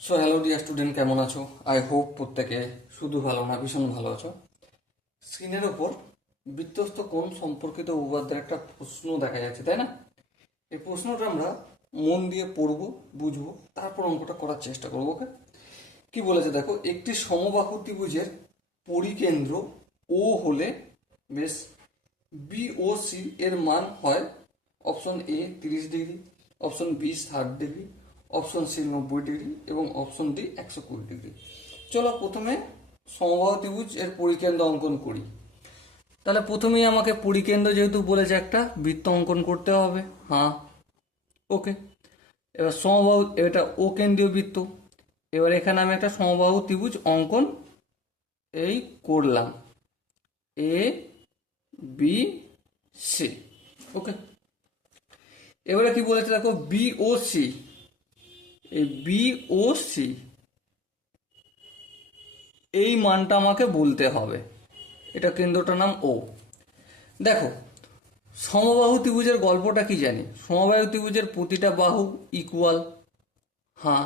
So hello dear student, কেমন আছো? I hope প্রত্যেকে শুধু ভালো না ভীষণ ভালো আছো। স্ক্রিনের ওপর বৃত্তস্থ কোণ সম্পর্কিত উপপাদ্যের একটা প্রশ্ন দেখা যাচ্ছে, তাই না? এই প্রশ্নটা আমরা মন দিয়ে পড়বো, বুঝবো, তারপর অঙ্কটা করার চেষ্টা করবো। ওকে, কি বলেছে দেখো, একটি সমবাহু ত্রিভুজের পরিকেন্দ্র ও হলে বেশ বি ও সি এর মান হয় option A 30 degree, option B 60 degree, option C 90 degree এবং অপশন ডি 120 ডিগ্রি। চলো প্রথমে সমবাহু ত্রিভুজ এর পরিকেন্দ্র অঙ্কন করি। তাহলে প্রথমেই আমাকে পরিকেন্দ্র যেহেতু বলেছে একটা বৃত্ত অঙ্কন করতে হবে। হ্যাঁ, ওকে। এবার সমবাহু, এটা ও কেন্দ্রীয় বৃত্ত। এবার এখানে আমি একটা সমবাহু ত্রিভুজ অঙ্কন এই করলাম, এ বি সি। ওকে, এবারে কি বলেছে দেখো, বি ও সি, এই বি ও সি এই মানটা আমাকে বলতে হবে। এটা কেন্দ্রটার নাম ও। দেখো, সমবাহু ত্রিভুজের গল্পটা কি জানি, সমবাহু ত্রিভুজের প্রতিটা বাহু ইকুয়াল। হ্যাঁ,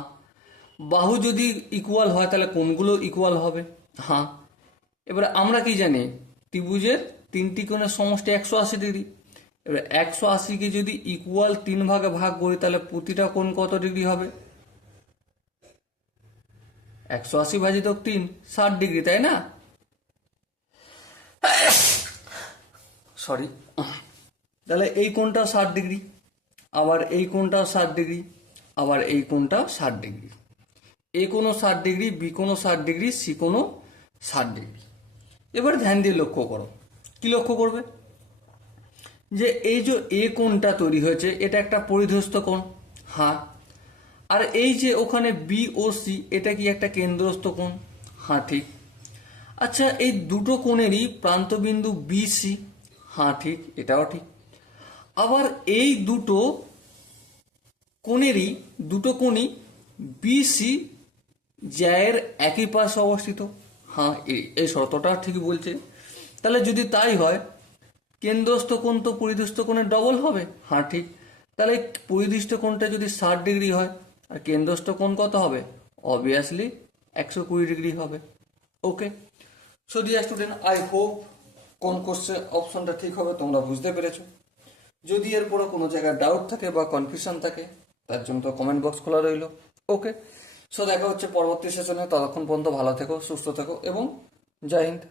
বাহু যদি ইকুয়াল হয় তাহলে কোণগুলো ইকুয়াল হবে। হ্যাঁ, এবারে আমরা কি জানি, ত্রিভুজের তিনটি কোণের সমষ্টি 180 ডিগ্রি। এবার 180কে যদি ইকুয়াল 3 ভাগে ভাগ করি তাহলে প্রতিটা কোণ কত ডিগ্রি হবে? 180 ভাজিতক 3, 60 ডিগ্রি, তাই না? সরি। তাহলে এই কোণটা 60 ডিগ্রি, আবার এই কোণটাও 60 ডিগ্রি, আবার এই কোণটাও 60 ডিগ্রি। এ কোনো 60 ডিগ্রি, বি কোনো 60 ডিগ্রি, সি কোনো 60 ডিগ্রি। এবার ধ্যান দিয়ে লক্ষ্য করো, কি লক্ষ্য করবে, যে এই যে এ কোণটা তৈরি হয়েছে এটা একটা পরিধস্থ কোণ। হ্যাঁ, আর এই যে ওখানে বি ও সি এটা কি একটা কেন্দ্রস্থ কোণ? হ্যাঁ, ঠিক। আচ্ছা, এই দুটো কোণেরই প্রান্তবিন্দু বি সি। হ্যাঁ, ঠিক, এটাও ঠিক। আবার এই দুটো কোণই বি সি জ্যায়ের একই পাশে অবস্থিত। হ্যাঁ, এই শর্তটা ঠিকই বলছে। তাহলে যদি তাই হয়, কেন্দ্রস্থ কোণ তো পরিদৃষ্ট কোণের ডবল হবে। হ্যাঁ, ঠিক। তাহলে পরিদৃষ্ট কোণটা যদি 60 ডিগ্রি হয়, আর কেন্দ্রস্থ কোণ কত হবে? অবভিয়াসলি 120 ডিগ্রি হবে। Okay, so dear student, I hope কোন কোশ্চেন অপশনটা ঠিক হবে তোমরা বুঝতে পেরেছো। যদি এরপরে কোনো জায়গায় ডাউট থাকে বা কনফিউশন থাকে, তার জন্য তো কমেন্ট বক্স খোলা রইলো। ওকে, সো দেখা হচ্ছে পরবর্তী সেশনে। ততক্ষণ পর্যন্ত ভালো থেকো, সুস্থ থেকো এবং জয় হিন্দ।